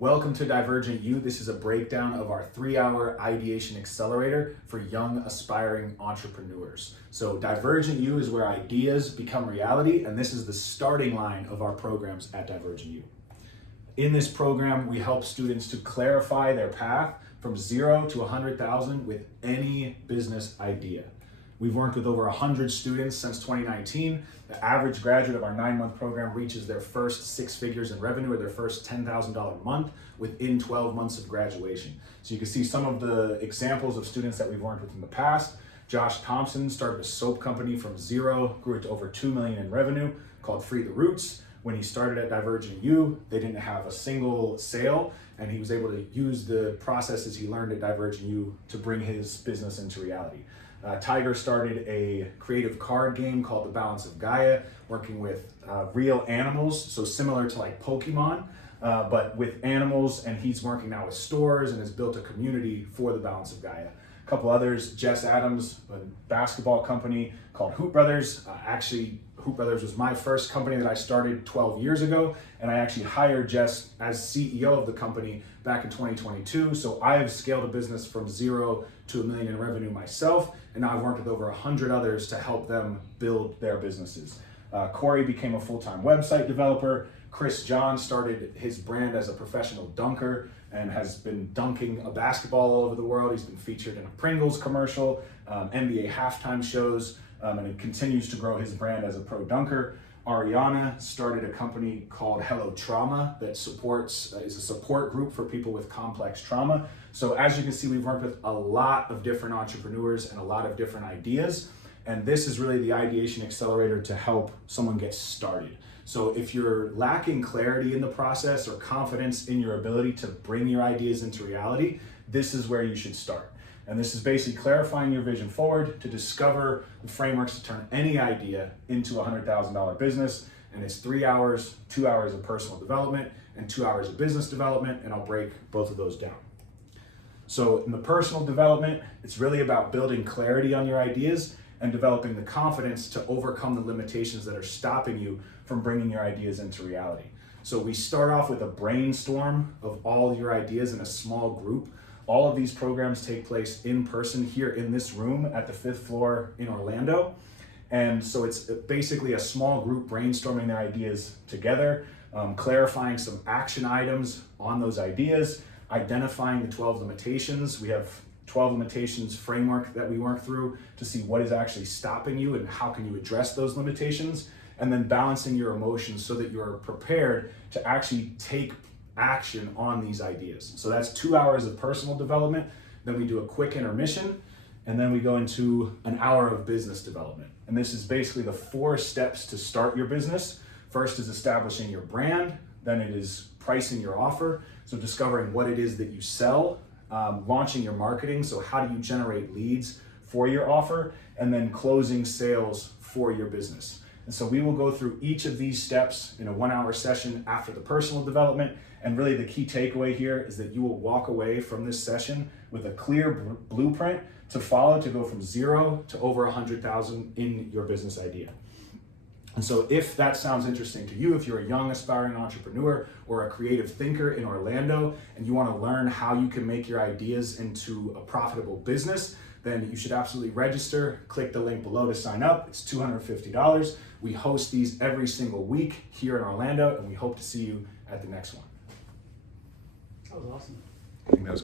Welcome to Divergent U. This is a breakdown of our 3-hour Ideation Accelerator for young aspiring entrepreneurs. So Divergent U is where ideas become reality, and this is the starting line of our programs at Divergent U. In this program, we help students to clarify their path from 0 to 100,000 with any business idea. We've worked with over 100 students since 2019. The average graduate of our 9-month program reaches their first 6 figures in revenue or their first $10,000 a month within 12 months of graduation. So you can see some of the examples of students that we've worked with in the past. Josh Thompson started a soap company from 0, grew it to over $2 million in revenue, called Free the Roots. When he started at Divergent U, they didn't have a single sale, and he was able to use the processes he learned at Divergent U to bring his business into reality. Tiger started a creative card game called The Balance of Gaia, working with real animals, so similar to like Pokemon, but with animals, and he's working now with stores and has built a community for The Balance of Gaia. A couple others, Jess Adams, a basketball company called Hoop Brothers. Actually, Hoop Brothers was my first company that I started 12 years ago, and I actually hired Jess as CEO of the company back in 2022. So I have scaled a business from 0 to $1 million in revenue myself, and now I've worked with over 100 others to help them build their businesses. Corey became a full-time website developer. Chris John started his brand as a professional dunker and has been dunking a basketball all over the world. He's been featured in a Pringles commercial, NBA halftime shows, and he continues to grow his brand as a pro dunker. Ariana started a company called Hello Trauma that is a support group for people with complex trauma. So as you can see, we've worked with a lot of different entrepreneurs and a lot of different ideas. And this is really the Ideation Accelerator to help someone get started. So if you're lacking clarity in the process or confidence in your ability to bring your ideas into reality, this is where you should start. And this is basically clarifying your vision forward to discover the frameworks to turn any idea into a $100,000 business. And it's 3 hours, 2 hours of personal development and 2 hours of business development. And I'll break both of those down. So in the personal development, it's really about building clarity on your ideas and developing the confidence to overcome the limitations that are stopping you from bringing your ideas into reality. So we start off with a brainstorm of all your ideas in a small group. All of these programs take place in person here in this room at the 5th floor in Orlando. And so it's basically a small group brainstorming their ideas together, clarifying some action items on those ideas, identifying the 12 limitations. We have 12 limitations framework that we work through to see what is actually stopping you and how can you address those limitations, and then balancing your emotions so that you're prepared to actually take action on these ideas. So that's 2 hours of personal development. Then we do a quick intermission, and then we go into an hour of business development. And this is basically the 4 steps to start your business. First is establishing your brand. Then it is pricing your offer. So discovering what it is that you sell, launching your marketing. So how do you generate leads for your offer, and then closing sales for your business. And so we will go through each of these steps in a 1-hour session after the personal development. And really the key takeaway here is that you will walk away from this session with a clear blueprint to follow to go from 0 to over 100,000 in your business idea. And so if that sounds interesting to you, if you're a young aspiring entrepreneur or a creative thinker in Orlando and you want to learn how you can make your ideas into a profitable business, then you should absolutely register. Click the link below to sign up. It's $250. We host these every single week here in Orlando, and we hope to see you at the next one. That was awesome. I think that was